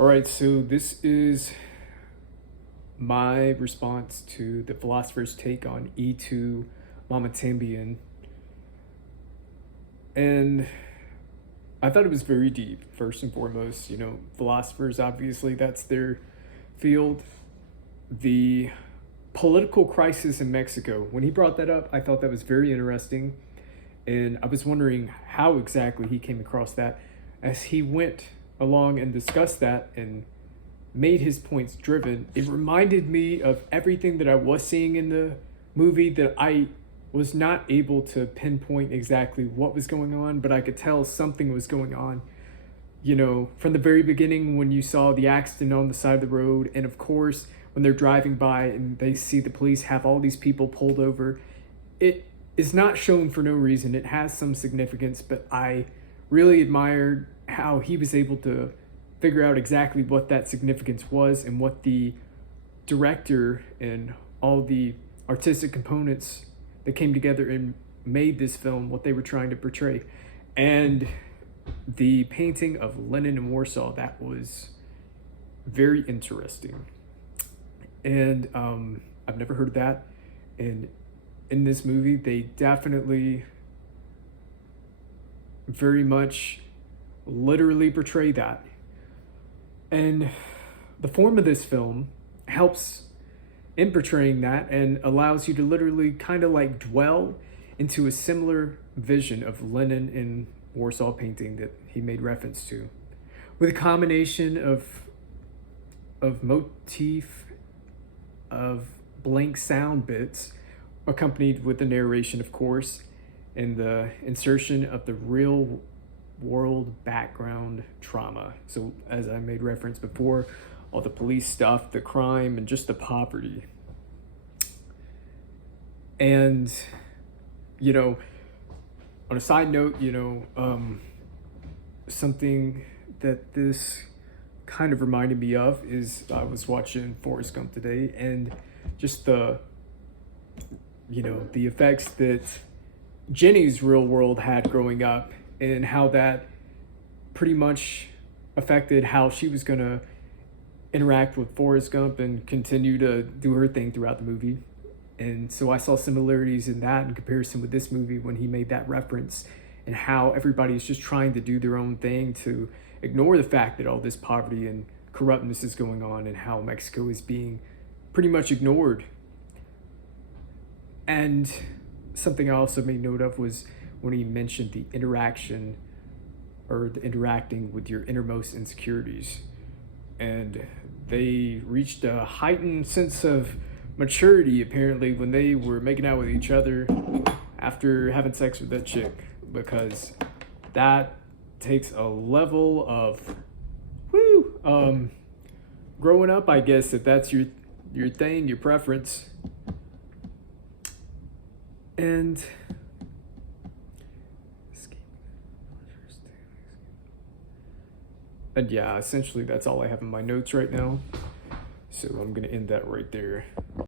All right, so this is my response to the philosopher's take on E2 Mama Tambien. And I thought it was very deep, first and foremost. Philosophers, obviously, that's their field. The political crisis in Mexico, when he brought that up, I thought that was very interesting. And I was wondering how exactly he came across that as he went along and discussed that and made his points driven. It reminded me of everything that I was seeing in the movie that I was not able to pinpoint exactly what was going on, but I could tell something was going on. From the very beginning when you saw the accident on the side of the road, and of course, when they're driving by and they see the police have all these people pulled over, it is not shown for no reason. It has some significance, but I really admired how he was able to figure out exactly what that significance was and what the director and all the artistic components that came together and made this film, what they were trying to portray. And the painting of Lenin in Warsaw, that was very interesting. And I've never heard of that. And in this movie, they definitely very much literally portray that. And the form of this film helps in portraying that and allows you to literally kind of like dwell into a similar vision of Lenin in Warsaw painting that he made reference to, with a combination of motif of blank sound bits accompanied with the narration, of course, and the insertion of the real world background trauma. So as I made reference before, all the police stuff, the crime, and just the poverty. And on a side note, something that this kind of reminded me of is I was watching Forrest Gump today, and just the effects that Jenny's real world had growing up, and how that pretty much affected how she was going to interact with Forrest Gump and continue to do her thing throughout the movie. And so I saw similarities in that in comparison with this movie when he made that reference, and how everybody's just trying to do their own thing to ignore the fact that all this poverty and corruptness is going on, and how Mexico is being pretty much ignored. And something I also made note of was when he mentioned the interaction or the interacting with your innermost insecurities. And they reached a heightened sense of maturity, apparently, when they were making out with each other after having sex with that chick, because that takes a level of growing up, I guess, if that's your thing, your preference. And yeah, essentially that's all I have in my notes right now. So I'm going to end that right there.